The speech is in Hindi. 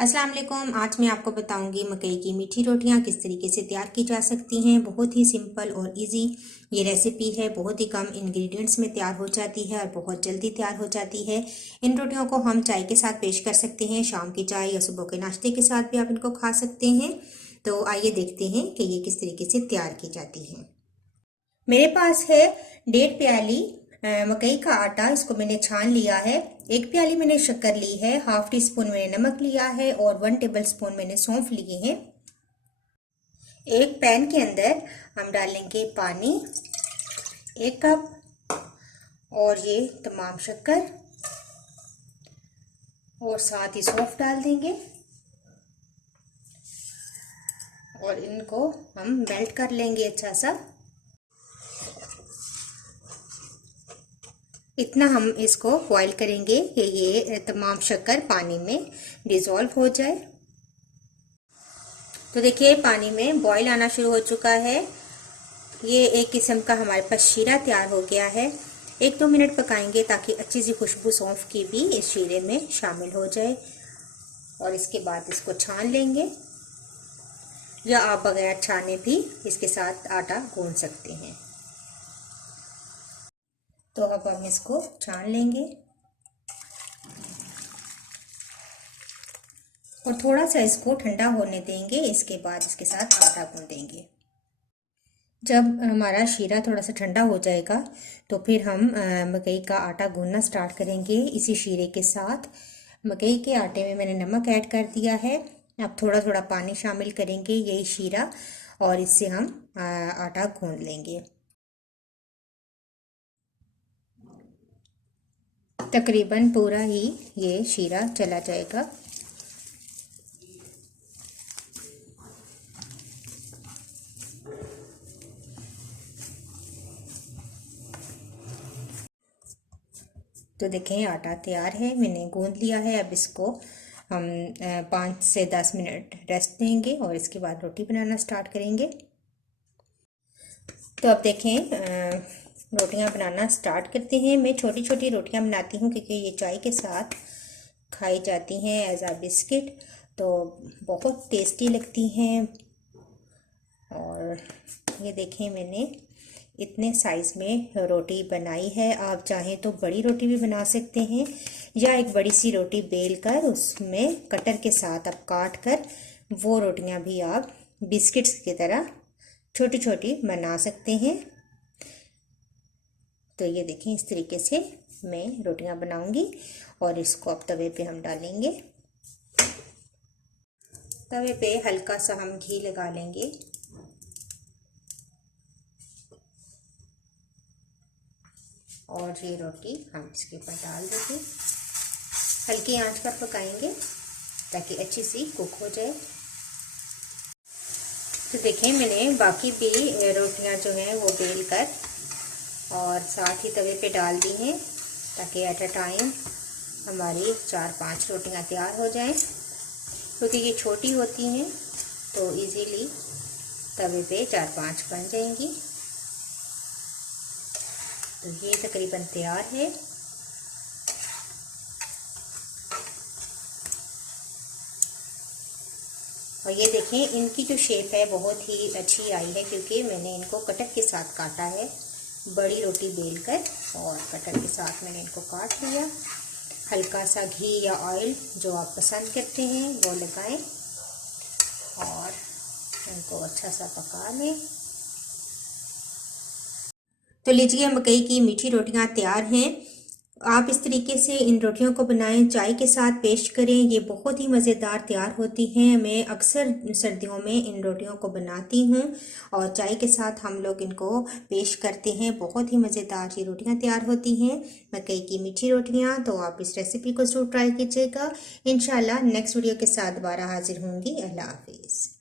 अस्सलाम वालेकुम। आज मैं आपको बताऊंगी मकई की मीठी रोटियां किस तरीके से तैयार की जा सकती हैं। बहुत ही सिंपल और इजी ये रेसिपी है। बहुत ही कम इंग्रेडिएंट्स में तैयार हो जाती है और बहुत जल्दी तैयार हो जाती है। इन रोटियों को हम चाय के साथ पेश कर सकते हैं, शाम की चाय या सुबह के नाश्ते के साथ भी आप इनको खा सकते हैं। तो आइए देखते हैं कि ये किस तरीके से तैयार की जाती है। मेरे पास है 1.5 प्याली मकई का आटा। इसको मैंने छान लिया है। 1 प्याली मैंने शक्कर ली है, ½ टी स्पून मैंने नमक लिया है और 1 टेबल स्पून मैंने सौंफ लिए हैं। एक पैन के अंदर हम डालेंगे पानी 1 कप और ये तमाम शक्कर और साथ ही सौंफ डाल देंगे और इनको हम मेल्ट कर लेंगे अच्छा सा। इतना हम इसको बॉईल करेंगे कि ये तमाम शक्कर पानी में डिज़ोल्व हो जाए। तो देखिए पानी में बॉईल आना शुरू हो चुका है। ये एक किस्म का हमारे पास शीरा तैयार हो गया है। 1-2 मिनट पकाएंगे ताकि अच्छी सी खुशबू सौंफ की भी इस शीरे में शामिल हो जाए और इसके बाद इसको छान लेंगे या आप बगैर छाने भी इसके साथ आटा गूंथ सकते हैं। तो अब हम इसको छान लेंगे और थोड़ा सा इसको ठंडा होने देंगे। इसके बाद इसके साथ आटा गूंदेंगे। जब हमारा शीरा थोड़ा सा ठंडा हो जाएगा तो फिर हम मकई का आटा गूंदना स्टार्ट करेंगे। इसी शीरे के साथ मकई के आटे में मैंने नमक ऐड कर दिया है। अब थोड़ा थोड़ा पानी शामिल करेंगे यही शीरा और इससे हम आटा गूंद लेंगे। तकरीबन पूरा ही ये शीरा चला जाएगा। तो देखें आटा तैयार है, मैंने गूंद लिया है। अब इसको हम 5 से 10 मिनट रेस्ट देंगे और इसके बाद रोटी बनाना स्टार्ट करेंगे। तो अब देखें रोटियां बनाना स्टार्ट करते हैं। मैं छोटी छोटी रोटियां बनाती हूँ क्योंकि ये चाय के साथ खाई जाती हैं एज आ बिस्किट, तो बहुत टेस्टी लगती हैं। और ये देखें मैंने इतने साइज़ में रोटी बनाई है। आप चाहें तो बड़ी रोटी भी बना सकते हैं या एक बड़ी सी रोटी बेल कर उसमें कटर के साथ आप काट कर वो रोटियां भी आप बिस्किट्स की तरह छोटी छोटी बना सकते हैं। तो ये देखें इस तरीके से मैं रोटियां बनाऊंगी और इसको अब तवे पे हम डालेंगे। तवे पे हल्का सा हम घी लगा लेंगे और ये रोटी हम इसके ऊपर डाल देंगे। हल्की आंच पर पकाएंगे ताकि अच्छी सी कुक हो जाए। तो देखें मैंने बाकी भी रोटियां जो हैं वो बेल कर और साथ ही तवे पे डाल दी हैं ताकि एट अ टाइम हमारी 4-5 रोटियां तैयार हो जाएं। क्योंकि ये छोटी होती हैं तो इजीली तवे पे 4-5 बन जाएंगी। तो ये तकरीबन तैयार है। और ये देखें इनकी जो शेप है बहुत ही अच्छी आई है क्योंकि मैंने इनको कटर के साथ काटा है। बड़ी रोटी बेल कर और कटर के साथ मैंने इनको काट लिया। हल्का सा घी या ऑयल जो आप पसंद करते हैं वो लगाएं और इनको अच्छा सा पका लें। तो लीजिए मकई की मीठी रोटियां तैयार हैं। आप इस तरीके से इन रोटियों को बनाएं, चाय के साथ पेश करें। ये बहुत ही मज़ेदार तैयार होती हैं। मैं अक्सर सर्दियों में इन रोटियों को बनाती हूँ और चाय के साथ हम लोग इनको पेश करते हैं। बहुत ही मज़ेदार ये रोटियां तैयार होती हैं, मकई की मीठी रोटियां। तो आप इस रेसिपी को ज़रूर ट्राई कीजिएगा। इंशाल्लाह नेक्स्ट वीडियो के साथ दोबारा हाजिर होंगी। अल्लाह हाफिज़।